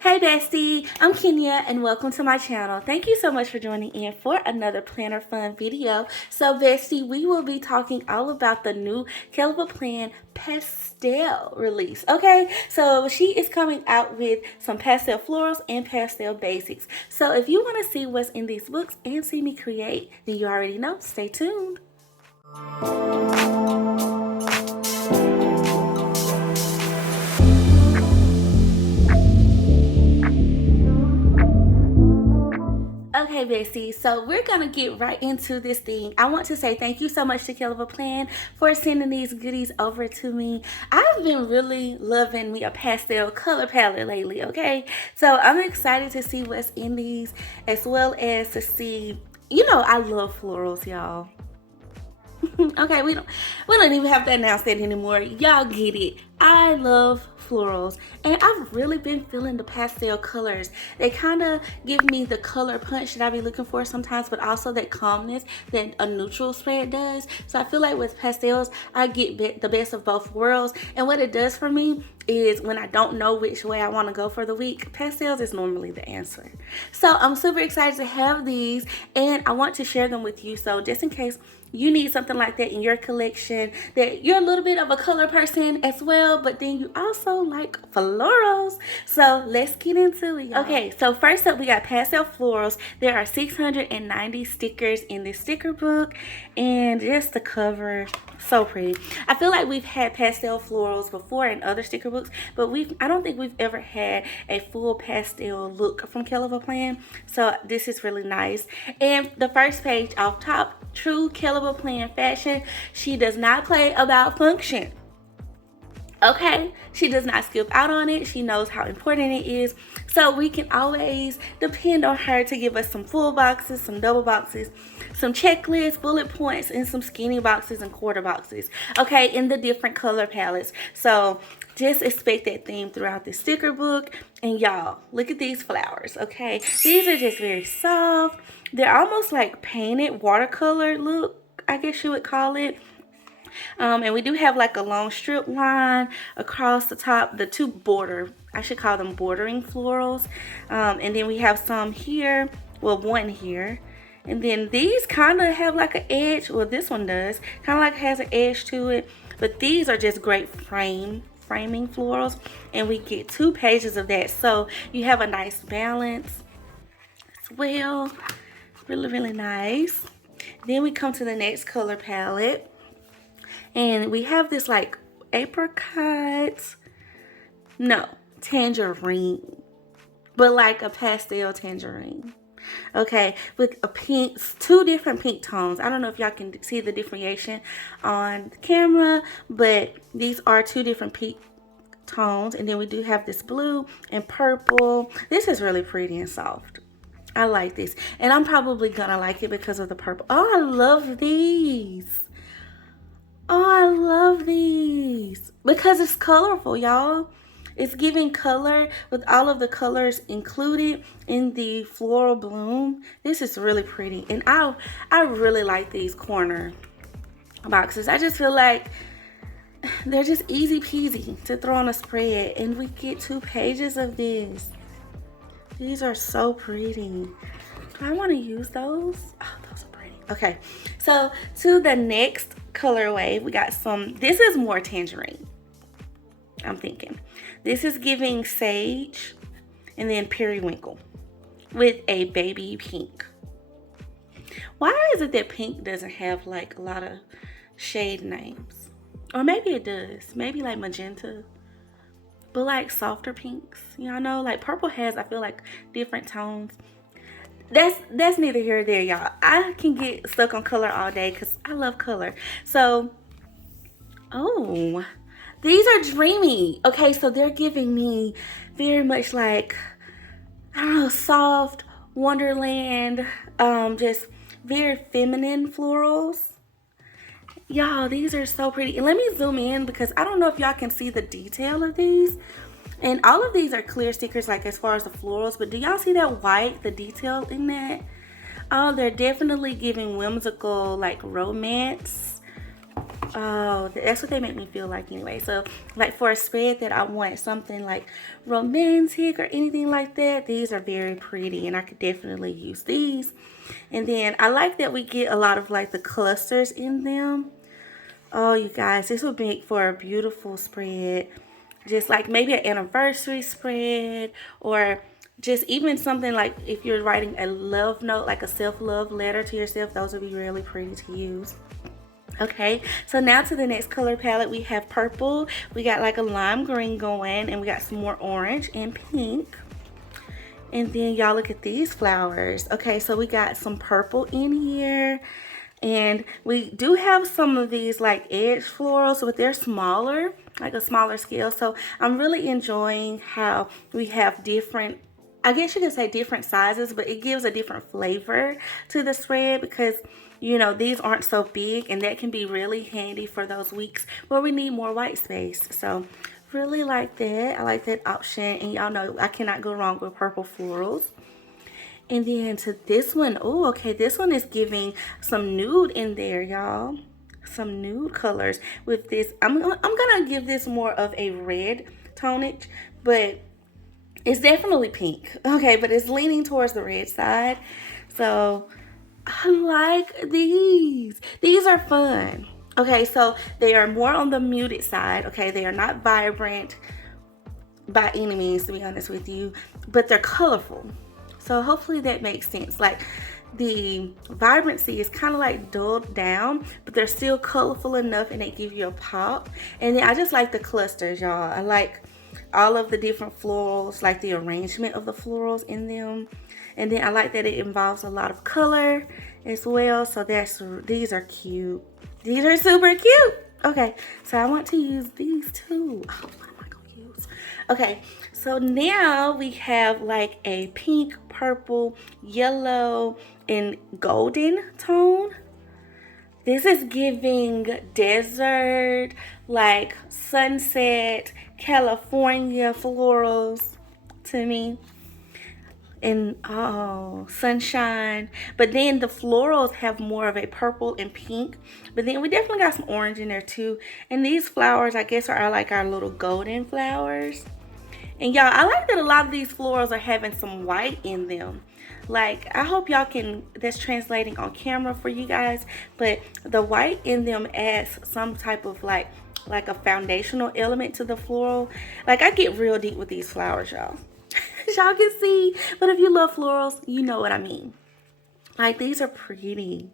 Hey bestie, I'm Kenya and welcome to my channel. Thank you so much for joining in for another planner fun video. So bestie, we will be talking all about the new Kell Pastel release. Okay, so she is coming out with some pastel florals and pastel basics. So if you want to see what's in these books and see me create, then you already know, stay tuned. Okay, bestie, so we're gonna get right into this thing. I want to say thank you so much to Kell for sending these goodies over to me. I've been really loving me a pastel color palette lately, okay? So I'm excited to see what's in these, as well as to see, I love florals, y'all. Okay, we don't even have to announce that anymore. Y'all get it. I love florals, and I've really been feeling the pastel colors. They kind of give me the color punch that I be looking for sometimes, but also that calmness that a neutral spread does. So I feel like with pastels, I get the best of both worlds. And what it does for me is when I don't know which way I want to go for the week, pastels is normally the answer. So I'm super excited to have these, and I want to share them with you. So just in case you need something like that in your collection, that you're a little bit of a color person as well, but then you also like florals. So let's get into it, y'all. Okay, so first up we got Pastel Florals. There are 690 stickers in this sticker book, and just the cover, so pretty. I feel like we've had pastel florals before in other sticker books, but I don't think we've ever had a full pastel look from Kell, so this is really nice. And the first page off top, true Kell fashion, she does not play about function. Okay, she does not skip out on it. She knows how important it is, so we can always depend on her to give us some full boxes, some double boxes, some checklists, bullet points, and some skinny boxes and quarter boxes, okay, in the different color palettes. So just expect that theme throughout the sticker book. And y'all, look at these flowers, okay? These are just very soft. They're almost like painted watercolor look, I guess you would call it. And we do have like a long strip line across the top, the two border, I should call them bordering florals. And then we have some here, well, one here. And then these kind of have like an edge, well, this one does, kind of like has an edge to it. But these are just great framing florals, and we get 2 pages of that. So you have a nice balance as well. Really, really nice. Then we come to the next color palette. And we have this like apricot, no, tangerine, but like a pastel tangerine. Okay, with a pink, 2 different pink tones. I don't know if y'all can see the differentiation on the camera, but these are 2 different pink tones. And then we do have this blue and purple. This is really pretty and soft. I like this, and I'm probably gonna like it because of the purple. Oh, I love these. Oh, I love these because it's colorful, y'all. It's giving color with all of the colors included in the floral bloom. This is really pretty, and I really like these corner boxes. I just feel like they're just easy peasy to throw on a spread, and we get 2 pages of this. These are so pretty. Do I want to use those? Oh, those are pretty. Okay, so to the next colorway, we got some, this is more tangerine, I'm thinking. This is giving sage and then periwinkle with a baby pink. Why is it that pink doesn't have like a lot of shade names? Or maybe it does, maybe like magenta, but like softer pinks, y'all know, like purple has, I feel like, different tones. That's neither here or there, y'all. I can get stuck on color all day because I love color. So, oh, these are dreamy. Okay, so they're giving me very much like, I don't know, soft wonderland, just very feminine florals. Y'all, these are so pretty. And let me zoom in because I don't know if y'all can see the detail of these. And all of these are clear stickers, like as far as the florals, but do y'all see that white, the detail in that? Oh, they're definitely giving whimsical, like romance. Oh, that's what they make me feel like anyway. So, like for a spread that I want something like romantic or anything like that, these are very pretty and I could definitely use these. And then I like that we get a lot of like the clusters in them. Oh, you guys, this would make for a beautiful spread. Just like maybe an anniversary spread, or just even something like if you're writing a love note, like a self-love letter to yourself, those would be really pretty to use. Okay, so now to the next color palette. We have purple, we got like a lime green going, and we got some more orange and pink. And then y'all look at these flowers. Okay, so we got some purple in here, and we do have some of these like edge florals, but they're smaller, like a smaller scale. So I'm really enjoying how we have different, I guess you could say different sizes, but it gives a different flavor to the spread because, you know, these aren't so big, and that can be really handy for those weeks where we need more white space. So really like that. I like that option, and y'all know I cannot go wrong with purple florals. And then to this one, oh, okay, this one is giving some nude in there, y'all. Some nude colors with this. I'm gonna give this more of a red tonage, but it's definitely pink. Okay, but it's leaning towards the red side. So I like these. These are fun. Okay, so they are more on the muted side. Okay, they are not vibrant by any means, to be honest with you, but they're colorful. So hopefully that makes sense. Like the vibrancy is kind of like dulled down, but they're still colorful enough and they give you a pop. And then I just like the clusters, y'all. I like all of the different florals, like the arrangement of the florals in them. And then I like that it involves a lot of color as well. So these are cute. These are super cute. Okay, so I want to use these too. Oh, what am I gonna use? Okay, so now we have like a pink, purple, yellow, and golden tone. This is giving desert, like sunset, California florals to me. And oh, sunshine. But then the florals have more of a purple and pink, but then we definitely got some orange in there too. And these flowers, I guess, are like our little golden flowers. And y'all, I like that a lot of these florals are having some white in them. Like, I hope y'all can, that's translating on camera for you guys, but the white in them adds some type of like a foundational element to the floral. Like, I get real deep with these flowers, y'all. Y'all can see, but if you love florals, you know what I mean. Like, these are pretty.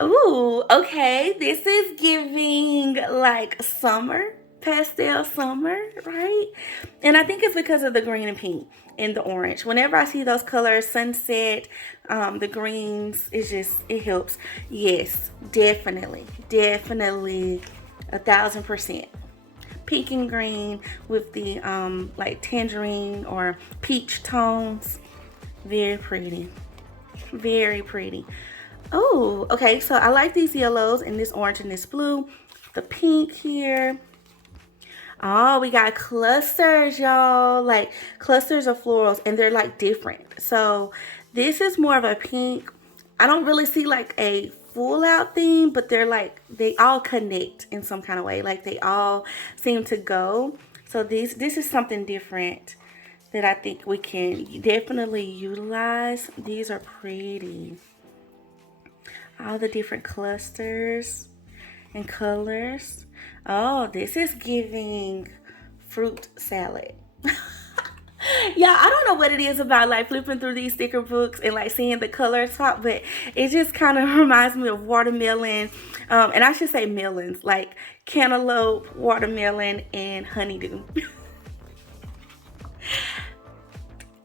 Ooh, okay, this is giving like summer, pastel summer, right? And I think it's because of the green and pink and the orange. Whenever I see those colors, sunset, the greens, it helps. Yes, definitely 1000%. Pink and green with the like tangerine or peach tones. Very pretty. Very pretty. Oh, okay, so I like these yellows and this orange and this blue. The pink here. Oh, we got clusters, y'all. Like clusters of florals, and they're like different. So this is more of a pink. I don't really see like a full out theme, but they're like, they all connect in some kind of way. Like they all seem to go. So this is something different that I think we can definitely utilize. These are pretty. All the different clusters and colors. Oh, this is giving fruit salad. Yeah, I don't know what it is about like flipping through these sticker books and like seeing the colors pop, but it just kind of reminds me of watermelon, and I should say melons, like cantaloupe, watermelon, and honeydew.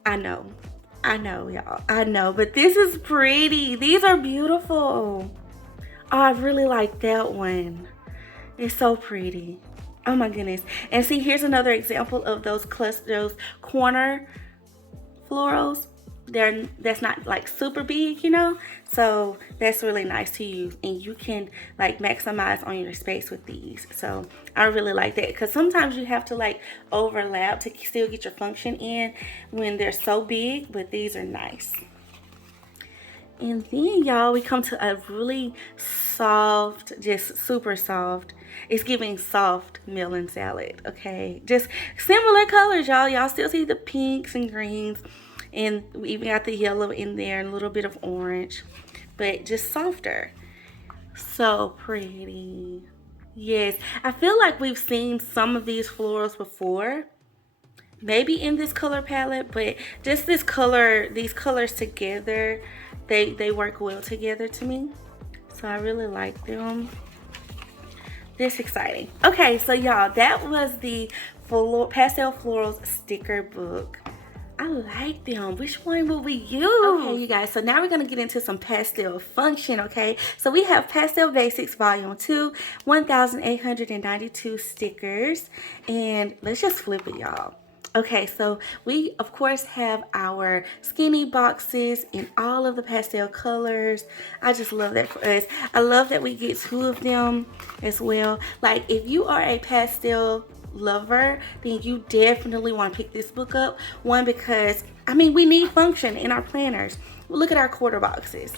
I know, y'all. I know, but this is pretty. These are beautiful. Oh, I really like that one. It's so pretty. Oh my goodness. And see, here's another example of those corner florals. That's not like super big, you know, so that's really nice to use, and you can like maximize on your space with these. So I really like that, because sometimes you have to like overlap to still get your function in when they're so big, but these are nice. And then, y'all, we come to a really soft, just super soft. It's giving soft melon salad, okay? Just similar colors, y'all. Y'all still see the pinks and greens. And we even got the yellow in there and a little bit of orange. But just softer. So pretty. Yes, I feel like we've seen some of these florals before. Maybe in this color palette, but just this color, these colors together, they work well together to me. So I really like them. This exciting. Okay, so y'all, that was the Pastel Florals sticker book. I like them. Which one will we use? Okay, you guys, so now we're going to get into some pastel function, okay? So we have Pastel Basics Volume 2, 1,892 stickers. And let's just flip it, y'all. Okay, so we, of course, have our skinny boxes in all of the pastel colors. I just love that for us. I love that we get 2 of them as well. Like, if you are a pastel lover, then you definitely want to pick this book up. One, because, I mean, we need function in our planners. Look at our quarter boxes.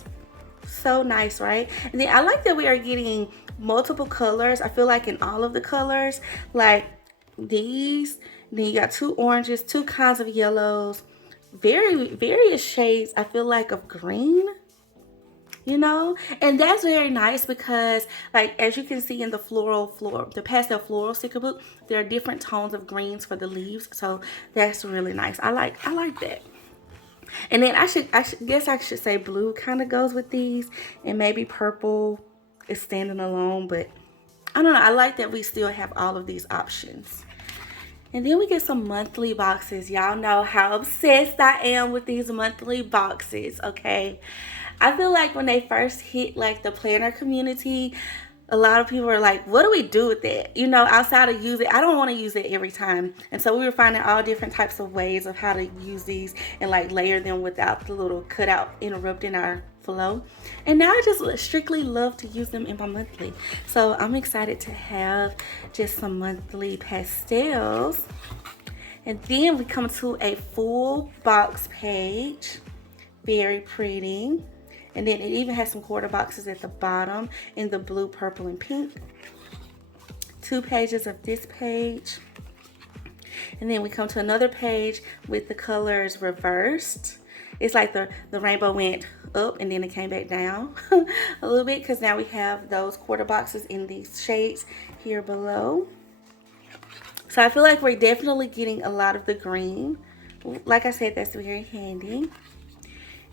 So nice, right? And then I like that we are getting multiple colors. I feel like in all of the colors, like these. Then you got 2 oranges, 2 kinds of yellows, various shades, I feel like, of green, you know? And that's very nice because, like, as you can see in the the pastel floral sticker book, there are different tones of greens for the leaves. So that's really nice. I like that. And then I guess I should say blue kind of goes with these, and maybe purple is standing alone, but I don't know. I like that we still have all of these options. And then we get some monthly boxes. Y'all know how obsessed I am with these monthly boxes, okay? I feel like when they first hit, like, the planner community, a lot of people are like, what do we do with that? You know, outside of use it, I don't want to use it every time. And so we were finding all different types of ways of how to use these and, like, layer them without the little cutout interrupting our flow. And now I just strictly love to use them in my monthly. So I'm excited to have just some monthly pastels. And then we come to a full box page. Very pretty. And then it even has some quarter boxes at the bottom in the blue, purple, and pink. 2 pages of this page. And then we come to another page with the colors reversed. It's like the rainbow went up and then it came back down a little bit, because now we have those quarter boxes in these shades here below. So I feel like we're definitely getting a lot of the green. Like I said, that's very handy.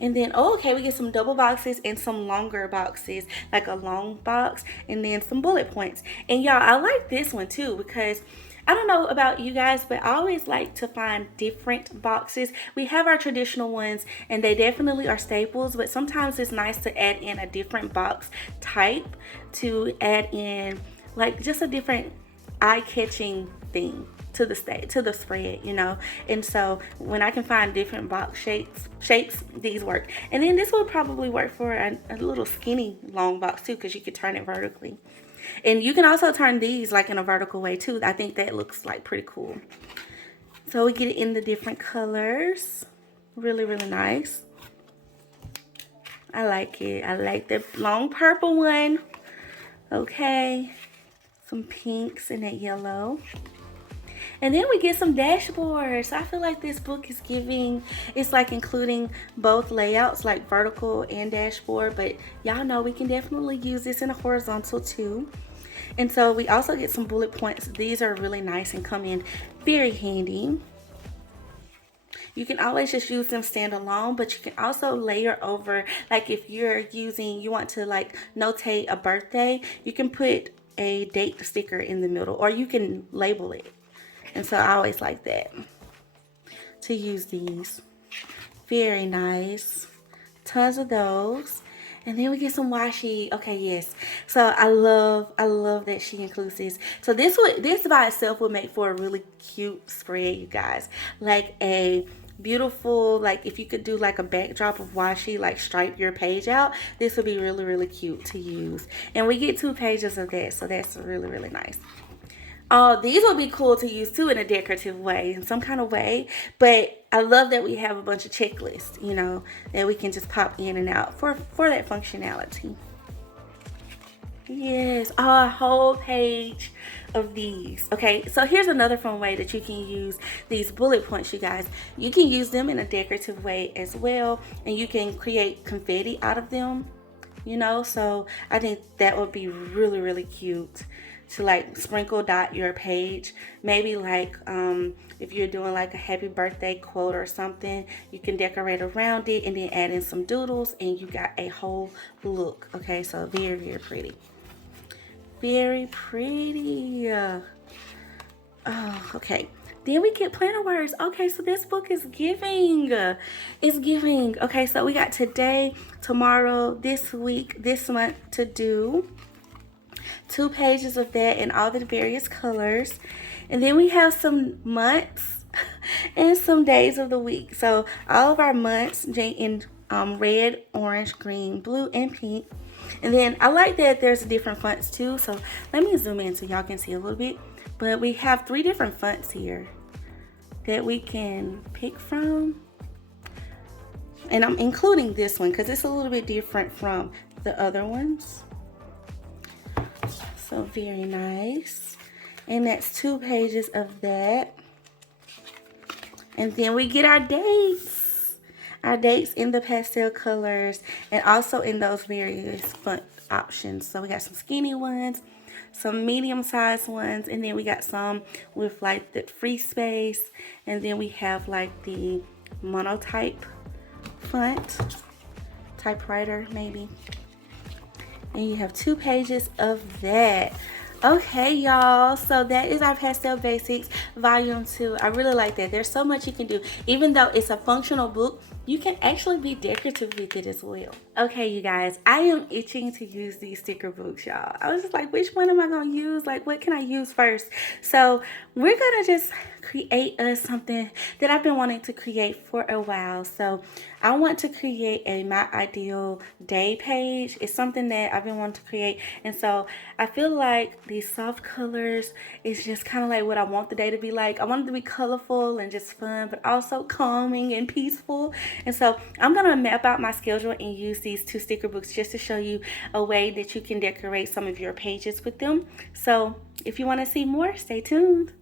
And then, oh, okay, we get some double boxes and some longer boxes, like a long box, and then some bullet points. And y'all, I like this one too, because I don't know about you guys, but I always like to find different boxes. We have our traditional ones, and they definitely are staples, but sometimes it's nice to add in a different box type to add in, like, just a different eye-catching thing to the spread, you know. And so when I can find different box shapes, these work. And then this will probably work for a little skinny long box too, because you could turn it vertically. And you can also turn these like in a vertical way too. I think that looks like pretty cool. So we get it in the different colors. Really, really nice. I like it. I like the long purple one. Okay. Some pinks and that yellow. And then we get some dashboards. I feel like this book is giving, it's like including both layouts, like vertical and dashboard, but y'all know we can definitely use this in a horizontal too. And so we also get some bullet points. These are really nice and come in very handy. You can always just use them standalone, but you can also layer over, like if you're you want to like notate a birthday, you can put a date sticker in the middle, or you can label it. And so I always like that, to use these. Very nice. Tons of those. And then we get some washi. Okay, yes. So I love that she includes this. So this by itself would make for a really cute spread, you guys. Like a beautiful, like if you could do like a backdrop of washi, like stripe your page out, this would be really, really cute to use. And we get 2 pages of that, so that's really, really nice. Oh, these would be cool to use too in a decorative way, in some kind of way. But I love that we have a bunch of checklists, you know, that we can just pop in and out for that functionality. Yes, a whole page of these. Okay, so here's another fun way that you can use these bullet points, you guys. You can use them in a decorative way as well, and you can create confetti out of them, you know. So I think that would be really, really cute to like sprinkle dot your page. Maybe like if you're doing like a happy birthday quote or something, you can decorate around it and then add in some doodles and you got a whole look. Okay, so very, very pretty. Very pretty. Oh, okay. Then we get planner words. Okay, so this book is giving. It's giving. Okay, so we got today, tomorrow, this week, this month to do. 2 pages of that in all the various colors. And then we have some months and some days of the week. So all of our months in red, orange, green, blue, and pink. And then I like that there's different fonts too. So let me zoom in so y'all can see a little bit. But we have 3 different fonts here that we can pick from. And I'm including this one because it's a little bit different from the other ones. So very nice. And that's 2 pages of that. And then we get our dates. Our dates in the pastel colors and also in those various font options. So we got some skinny ones, some medium-sized ones, and then we got some with like the free space, and then we have like the monotype font, typewriter maybe. And you have 2 pages of that. Okay, y'all, so that is our Pastel Basics Volume 2. I really like that. There's so much you can do. Even though it's a functional book, you can actually be decorative with it as well. Okay, you guys, I am itching to use these sticker books, y'all. I was just like, which one am I going to use? Like, what can I use first? So we're going to just create something that I've been wanting to create for a while. So I want to create a My Ideal Day page. It's something that I've been wanting to create. And so I feel like these soft colors is just kind of like what I want the day to be like. I want it to be colorful and just fun, but also calming and peaceful. And so I'm going to map out my schedule and use these 2 sticker books just to show you a way that you can decorate some of your pages with them. So if you want to see more, stay tuned.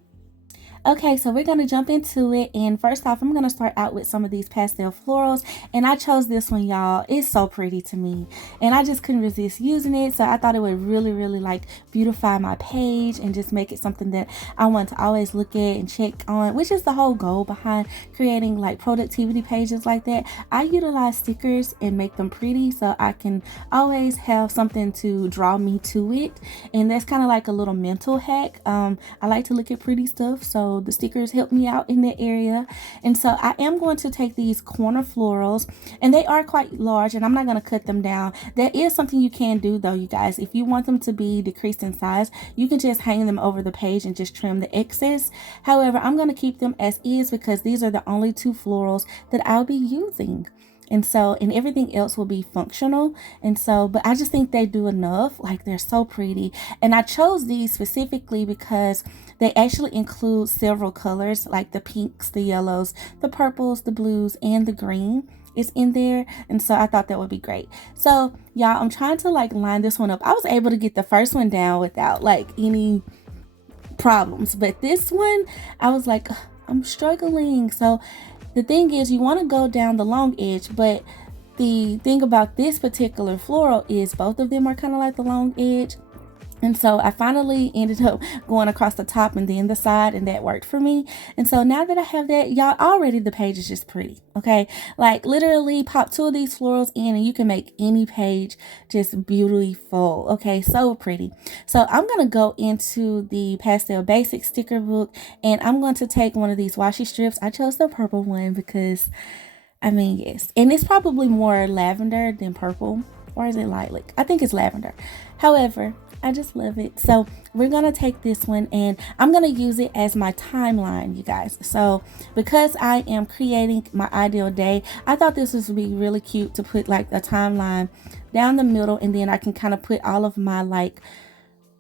Okay, so we're going to jump into it, and first off, I'm going to start out with some of these pastel florals, and I chose this one, y'all. It's so pretty to me, and I just couldn't resist using it, so I thought it would really, really like beautify my page and just make it something that I want to always look at and check on, which is the whole goal behind creating like productivity pages like that. I utilize stickers and make them pretty so I can always have something to draw me to it, and that's kind of like a little mental hack. I like to look at pretty stuff, so the stickers help me out in that area. And so I am going to take these corner florals, and they are quite large, and I'm not going to cut them down. That is something you can do though, you guys. If you want them to be decreased in size, you can just hang them over the page and just trim the excess. However, I'm going to keep them as is because these are the only 2 florals that I'll be using. And so, and everything else will be functional. And so, but I just think they do enough. Like, they're so pretty. And I chose these specifically because they actually include several colors, like the pinks, the yellows, the purples, the blues, and the green is in there. And so I thought that would be great. So y'all, I'm trying to like line this one up. I was able to get the first one down without like any problems, but this one I was like, I'm struggling. So the thing is, you want to go down the long edge, but the thing about this particular floral is both of them are kind of like the long edge. And so I finally ended up going across the top and then the side, and that worked for me. And so now that I have that, y'all, already the page is just pretty, okay? Like, literally pop 2 of these florals in and you can make any page just beautiful, okay? So pretty. So I'm going to go into the Pastel Basics sticker book, and I'm going to take one of these washi strips. I chose the purple one because, I mean, yes. And it's probably more lavender than purple. Or is it lilac? I think it's lavender. However, I just love it. So we're going to take this one, and I'm going to use it as my timeline, you guys. So because I am creating my ideal day, I thought this would be really cute to put like a timeline down the middle, and then I can kind of put all of my like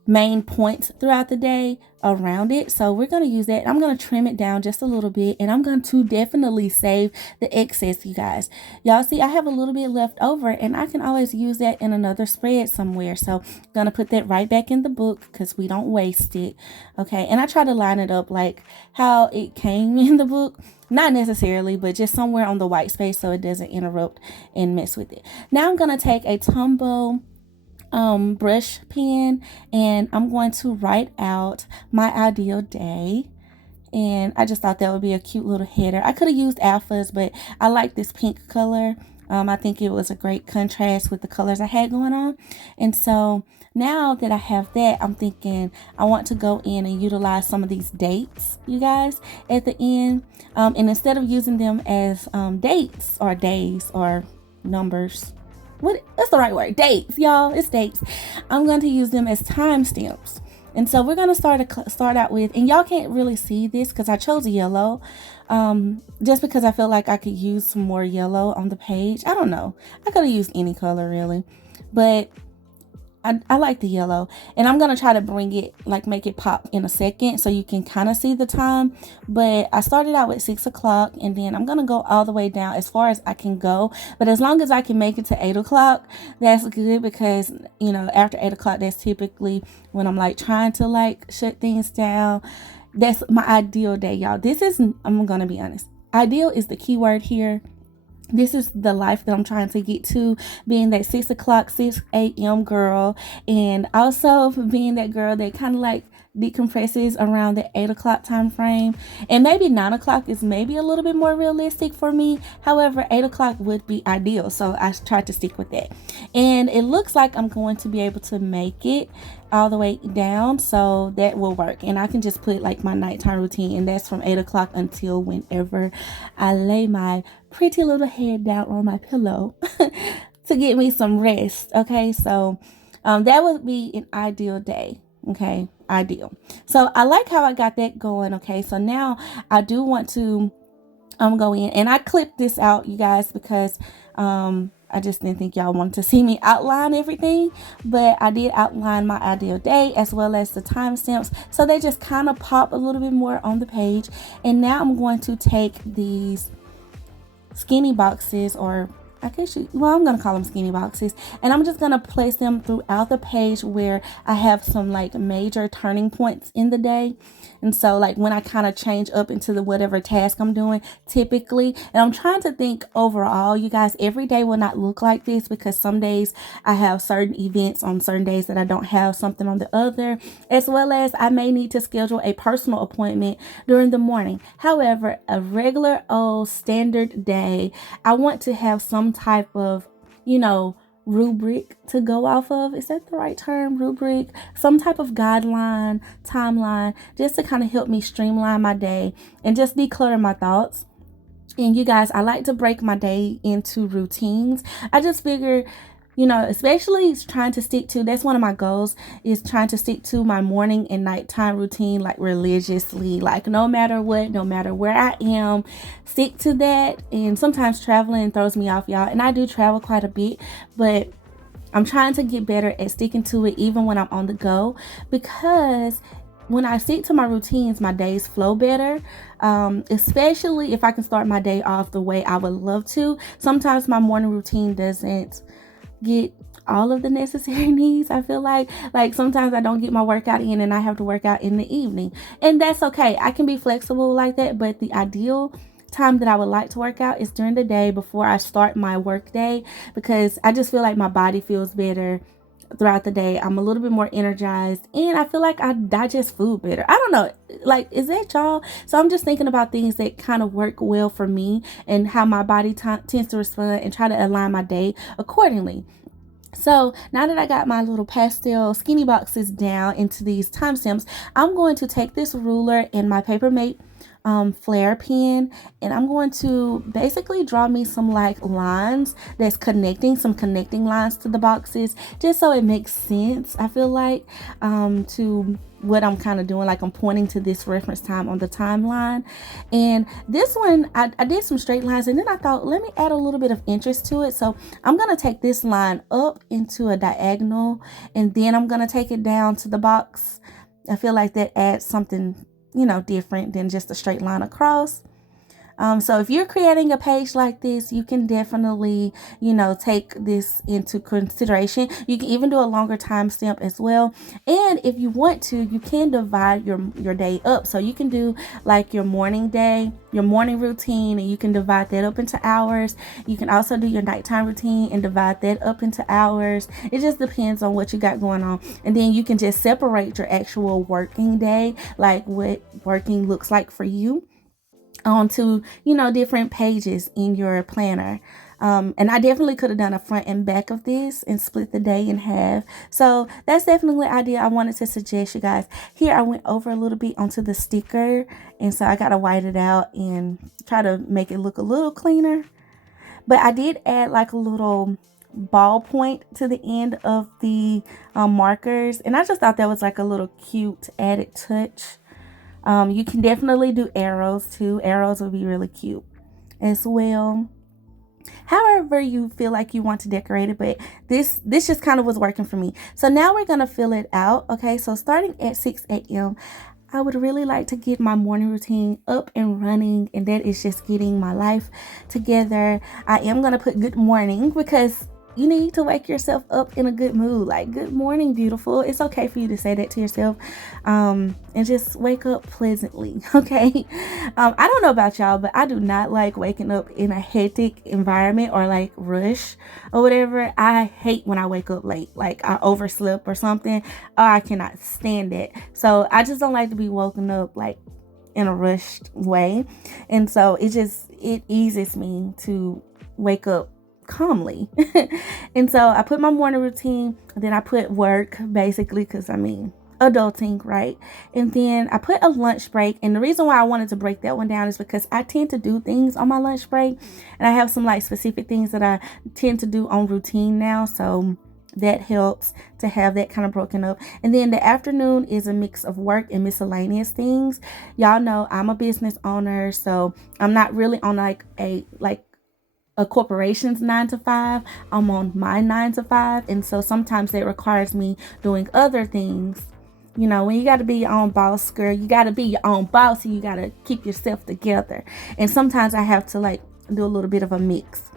main points throughout the day around it. So we're going to use that. I'm going to trim it down just a little bit, and I'm going to definitely save the excess, you guys. Y'all see, I have a little bit left over, and I can always use that in another spread somewhere. So I'm going to put that right back in the book because we don't waste it. Okay, and I try to line it up like how it came in the book. Not necessarily, but just somewhere on the white space so it doesn't interrupt and mess with it. Now I'm going to take a Tombow brush pen, and I'm going to write out my ideal day. And I just thought that would be a cute little header. I could have used alphas, but I like this pink color. I think it was a great contrast with the colors I had going on. And so now that I have that, I'm thinking I want to go in and utilize some of these dates, you guys, at the end. And instead of using them as dates or days or numbers, that's the right word, dates, y'all, it's dates, I'm going to use them as timestamps. And so we're going to start out with, and y'all can't really see this because I chose yellow, just because I feel like I could use some more yellow on the page. I don't know, I could have used any color really, but I like the yellow, and I'm going to try to bring it, like make it pop in a second so you can kind of see the time. But I started out with 6 o'clock, and then I'm going to go all the way down as far as I can go. But as long as I can make it to 8 o'clock, that's good, because, you know, after 8 o'clock, that's typically when I'm like trying to like shut things down. That's my ideal day, y'all. I'm going to be honest. Ideal is the key word here. This is the life that I'm trying to get to, being that 6 o'clock, 6 a.m. girl, and also being that girl that kind of like decompresses around the 8 o'clock time frame. And maybe 9 o'clock is maybe a little bit more realistic for me. However, 8 o'clock would be ideal, so I tried to stick with that. And it looks like I'm going to be able to make it all the way down, so that will work. And I can just put like my nighttime routine, and that's from 8 o'clock until whenever I lay my pretty little head down on my pillow to get me some rest. Okay, so that would be an ideal day. Okay, ideal. So I like how I got that going. Okay, so now I do want to go in, and I clipped this out, you guys, because I just didn't think y'all wanted to see me outline everything, but I did outline my ideal day as well as the timestamps, so they just kind of pop a little bit more on the page. And now I'm going to take these skinny boxes, or I'm going to call them skinny boxes, and I'm just going to place them throughout the page where I have some like major turning points in the day. And so like when I kind of change up into the whatever task I'm doing typically, and I'm trying to think overall, you guys, every day will not look like this, because some days I have certain events on certain days that I don't have something on the other, as well as I may need to schedule a personal appointment during the morning. However, a regular old standard day, I want to have some type of, rubric to go off of. Is that the right term? Rubric? Some type of guideline, timeline, just to kind of help me streamline my day and just declutter my thoughts. And you guys, I like to break my day into routines. I just figure, especially trying to stick to, that's one of my goals, is trying to stick to my morning and nighttime routine, like religiously, like no matter what, no matter where I am, stick to that. And sometimes traveling throws me off, y'all, and I do travel quite a bit, but I'm trying to get better at sticking to it even when I'm on the go, because when I stick to my routines, my days flow better, especially if I can start my day off the way I would love to. Sometimes my morning routine doesn't get all of the necessary needs. I feel like sometimes I don't get my workout in, and I have to work out in the evening, and that's okay. I can be flexible like that, but the ideal time that I would like to work out is during the day before I start my work day, because I just feel like my body feels better throughout the day. I'm a little bit more energized, and I feel like I digest food better. I don't know, like, is that y'all? So I'm just thinking about things that kind of work well for me and how my body tends to respond, and try to align my day accordingly. So now that I got my little pastel skinny boxes down into these timestamps, I'm going to take this ruler and my Papermate flare pen, and I'm going to basically draw me some like lines that's connecting, some connecting lines to the boxes, just so it makes sense. I feel like to what I'm kind of doing, like I'm pointing to this reference time on the timeline. And this one, I did some straight lines, and then I thought, let me add a little bit of interest to it. So I'm going to take this line up into a diagonal, and then I'm going to take it down to the box. I feel like that adds something, you know, different than just a straight line across. So if you're creating a page like this, you can definitely, you know, take this into consideration. You can even do a longer timestamp as well. And if you want to, you can divide your day up. So you can do like your morning day, your morning routine, and you can divide that up into hours. You can also do your nighttime routine and divide that up into hours. It just depends on what you got going on. And then you can just separate your actual working day, like what working looks like for you, onto, you know, different pages in your planner. And I definitely could have done a front and back of this and split the day in half. So that's definitely an idea I wanted to suggest, you guys. Here I went over a little bit onto the sticker, and so I got to white it out and try to make it look a little cleaner. But I did add like a little ball point to the end of the markers, and I just thought that was like a little cute added touch. You can definitely do arrows too. Arrows would be really cute as well. However you feel like you want to decorate it, but this just kind of was working for me. So now we're going to fill it out. Okay, so starting at 6 a.m., I would really like to get my morning routine up and running, and that is just getting my life together. I am going to put good morning because you need to wake yourself up in a good mood. Like, good morning, beautiful. It's okay for you to say that to yourself, and just wake up pleasantly. Okay. I don't know about y'all, but I do not like waking up in a hectic environment or like rush or whatever. I hate when I wake up late, like I overslept or something. Oh, I cannot stand it. So I just don't like to be woken up like in a rushed way. And so it eases me to wake up calmly. And so I put my morning routine, then I put work, basically, because I mean adulting, right? And then I put a lunch break, and the reason why I wanted to break that one down is because I tend to do things on my lunch break, and I have some like specific things that I tend to do on routine now, so that helps to have that kind of broken up. And then the afternoon is a mix of work and miscellaneous things. Y'all know I'm a business owner, so I'm not really on like a corporation's 9 to 5. I'm on my 9 to 5, and so sometimes that requires me doing other things. You know, when you got to be your own boss, girl, you got to be your own boss, and you got to keep yourself together. And sometimes I have to like do a little bit of a mix.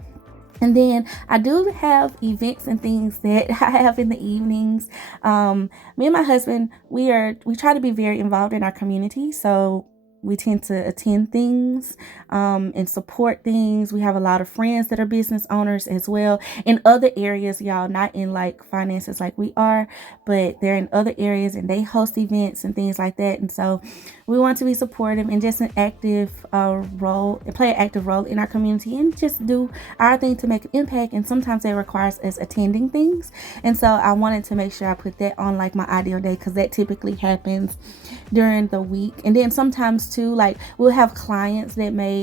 And then I do have events and things that I have in the evenings. Me and my husband, we try to be very involved in our community, so we tend to attend things and support things. We have a lot of friends that are business owners as well in other areas, y'all, not in like finances like we are, but they're in other areas and they host events and things like that. And so we want to be supportive and just an active play an active role in our community and just do our thing to make an impact. And sometimes that requires us attending things. And so I wanted to make sure I put that on like my ideal day, because that typically happens during the week. And then sometimes too, like we'll have clients that may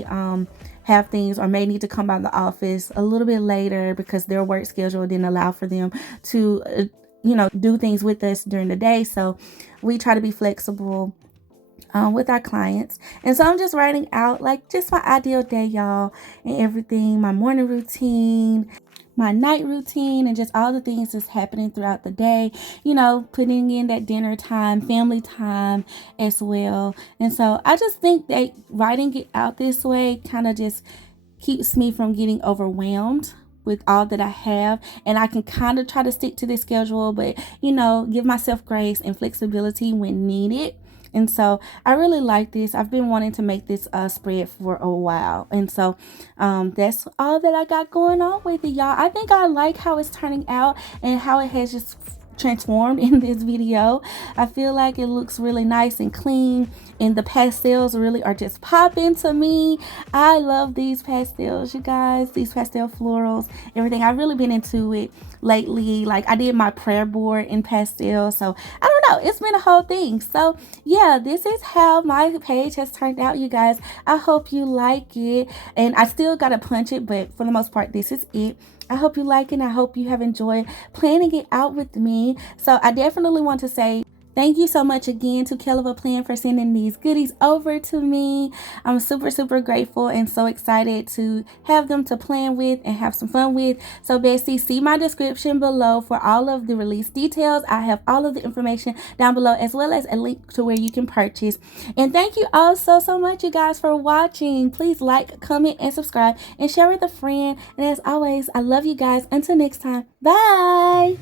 have things or may need to come by the office a little bit later because their work schedule didn't allow for them to do things with us during the day. So we try to be flexible with our clients. And so I'm just writing out like just my ideal day, y'all, and everything, my morning routine, my night routine, and just all the things that's happening throughout the day, putting in that dinner time, family time as well. And so I just think that writing it out this way kind of just keeps me from getting overwhelmed with all that I have, and I can kind of try to stick to this schedule, but give myself grace and flexibility when needed. And so I really like this. I've been wanting to make this spread for a while. And so that's all that I got going on with it, y'all. I think I like how it's turning out and how it has just transformed in this video. I feel like it looks really nice and clean and the pastels really are just popping to me. I love these pastels, you guys, these pastel florals, everything. I've really been into it lately. Like, I did my prayer board in pastel, so I don't know, it's been a whole thing. So yeah, this is how my page has turned out, you guys. I hope you like it, and I still gotta punch it, but for the most part, this is it. I hope you like it, and I hope you have enjoyed planning it out with me. So I definitely want to say thank you so much again to Kell for sending these goodies over to me. I'm super grateful and so excited to have them to plan with and have some fun with. So Bessie, see my description below for all of the release details. I have all of the information down below, as well as a link to where you can purchase. And thank you all so much, you guys, for watching. Please like, comment, and subscribe, and share with a friend. And as always, I love you guys. Until next time, bye.